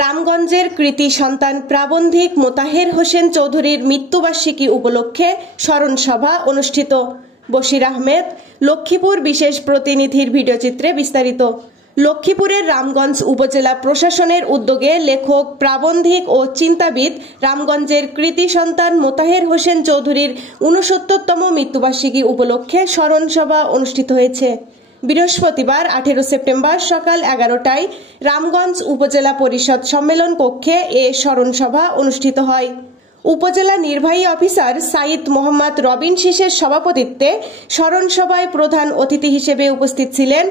রামগঞ্জের কৃতি সন্তান প্রাবন্ধিক মোতাহের হোসেন চৌধুরীর মৃত্যুবার্ষিকী উপলক্ষে স্মরণ সভা অনুষ্ঠিত। বশির আহমেদ, লক্ষ্মীপুর বিশেষ প্রতিনিধির ভিডিওচিত্রে বিস্তারিত। লক্ষ্মীপুরের রামগঞ্জ উপজেলা প্রশাসনের উদ্যোগে লেখক, প্রাবন্ধিক ও চিন্তাবিদ রামগঞ্জের কৃতি সন্তান মোতাহের হোসেন চৌধুরীর ৬৯তম মৃত্যুবার্ষিকী উপলক্ষে স্মরণ সভা অনুষ্ঠিত হয়েছে। বৃহস্পতিবার ১৮ সেপ্টেম্বর সকাল ১১টায় রামগঞ্জ উপজেলা পরিষদ সম্মেলন কক্ষে এ স্মরণ সভা অনুষ্ঠিত হয়। উপজেলা নির্বাহী অফিসার সাইদ মোহাম্মদ রবিন শীষের সভাপতিত্বে স্মরণ সভায় প্রধান অতিথি হিসেবে উপস্থিত ছিলেন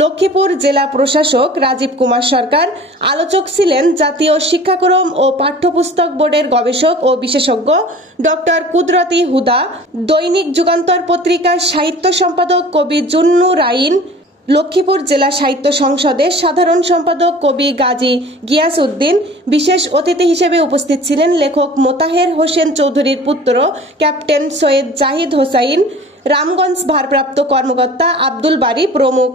লক্ষ্মীপুর জেলা প্রশাসক রাজীব কুমার সরকার। আলোচক ছিলেন জাতীয় শিক্ষাক্রম ও পাঠ্যপুস্তক বোর্ডের গবেষক ও বিশেষজ্ঞ ডক্টর কুদরতি হুদা, দৈনিক যুগান্তর পত্রিকার সাহিত্য সম্পাদক কবি জুন্নুর আইন, লক্ষ্মীপুর জেলা সাহিত্য সংসদের সাধারণ সম্পাদক কবি গাজী গিয়াস উদ্দিন। বিশেষ অতিথি হিসেবে উপস্থিত ছিলেন লেখক মোতাহের হোসেন চৌধুরীর পুত্র ক্যাপ্টেন সৈয়দ জাহিদ হোসাইন, রামগঞ্জ ভারপ্রাপ্ত কর্মকর্তা আব্দুল বারী প্রমুখ।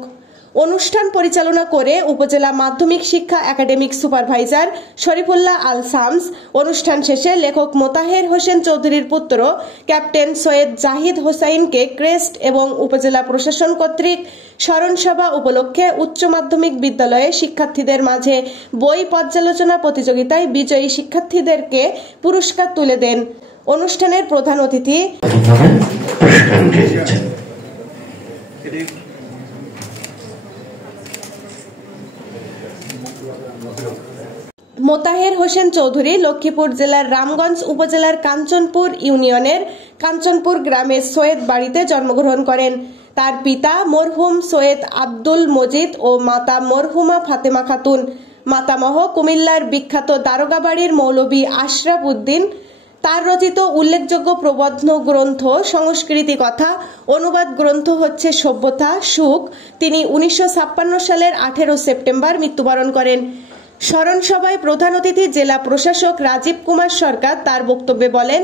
অনুষ্ঠান পরিচালনা করে উপজেলা মাধ্যমিক শিক্ষা একাডেমিক সুপারভাইজার শরীফুল্লাহ আল শামস। অনুষ্ঠান শেষে লেখক মোতাহের হোসেন চৌধুরীর পুত্র ক্যাপ্টেন সৈয়দ জাহিদ হোসাইনকে ক্রেস্ট এবং উপজেলা প্রশাসন কর্তৃক স্মরণ সভা উপলক্ষে উচ্চ মাধ্যমিক বিদ্যালয়ে শিক্ষার্থীদের মাঝে বই পর্যালোচনা প্রতিযোগিতায় বিজয়ী শিক্ষার্থীদেরকে পুরস্কার তুলে দেন। অনুষ্ঠানের প্রধান অতিথি মোতাহের হোসেন চৌধুরী লক্ষ্মীপুর জেলার রামগঞ্জ উপজেলার কাঞ্চনপুর ইউনিয়নের কাঞ্চনপুর গ্রামের সৈয়দ বাড়িতে জন্মগ্রহণ করেন। তার পিতা মরহুম সৈয়দ আব্দুল মজিদ ও মাতা মরহুমা ফাতেমা খাতুন। মাতামহ কুমিল্লার বিখ্যাত দারোগাবাড়ির মৌলভী আশরাফ উদ্দিন। তার রচিত উল্লেখযোগ্য প্রবন্ধ গ্রন্থ সংস্কৃতি কথা অনুবাদ গ্রন্থ হচ্ছে সভ্যতা সুখ। তিনি ১৯৫৬ সালের ১৮ সেপ্টেম্বর মৃত্যুবরণ করেন। স্মরণ সভায় প্রধান অতিথি জেলা প্রশাসক রাজীব কুমার সরকার তার বক্তব্যে বলেন,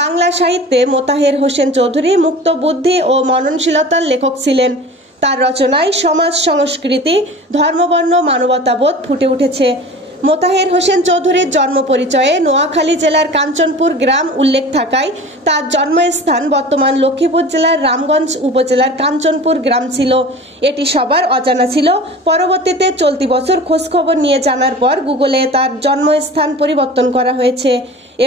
বাংলা সাহিত্যে মোতাহের হোসেন চৌধুরী মুক্ত বুদ্ধি ও মননশীলতার লেখক ছিলেন। তার রচনায় সমাজ সংস্কৃতি, ধর্মবর্ণ, মানবতাবোধ ফুটে উঠেছে। মোতাহের হোসেন চৌধুরীর জন্ম পরিচয়ে নোয়াখালী জেলার কাঞ্চনপুর গ্রাম উল্লেখ থাকায় তার জন্মস্থান বর্তমান লক্ষ্মীপুর জেলার রামগঞ্জ উপজেলার কাঞ্চনপুর গ্রাম ছিল। এটি সবার অজানা ছিল। পরবর্তীতে চলতি বছর খোঁজখবর নিয়ে জানার পর গুগলে তার জন্মস্থান পরিবর্তন করা হয়েছে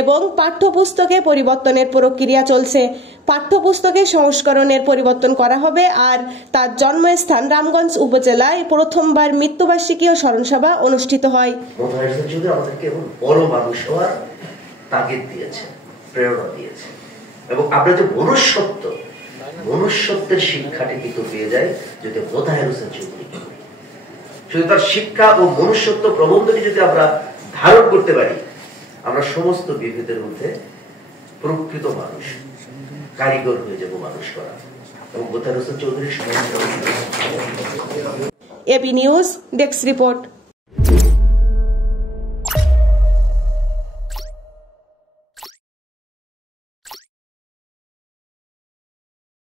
এবং পাঠ্যপুস্তকে পরিবর্তনের প্রক্রিয়া চলছে। পাঠ্যপুস্তকে সংস্করণের পরিবর্তন করা হবে। আর তার জন্মস্থান রামগঞ্জ উপজেলায় প্রথমবার মৃত্যুবার্ষিকী ও স্মরণসভা অনুষ্ঠিত হয়। আমাদেরকে বড় মানুষ হওয়ার তাগিদ দিয়েছে, প্রেরণা দিয়েছে এবং আমরা যে মনুষ্যত্বের শিক্ষাটি কিন্তু পেয়ে যাই যদি মোতাহের হোসেন চৌধুরী শুধু তার শিক্ষা ও মনুষ্যত্ব প্রবন্ধটি যদি আমরা ধারণ করতে পারি, আমরা সমস্ত বিভেদের মধ্যে প্রকৃত মানুষ, কারিগর হয়ে যাব মানুষ করা। এবং মোতাহের হোসেন চৌধুরীর এবি নিউজ ডেস্ক রিপোর্ট।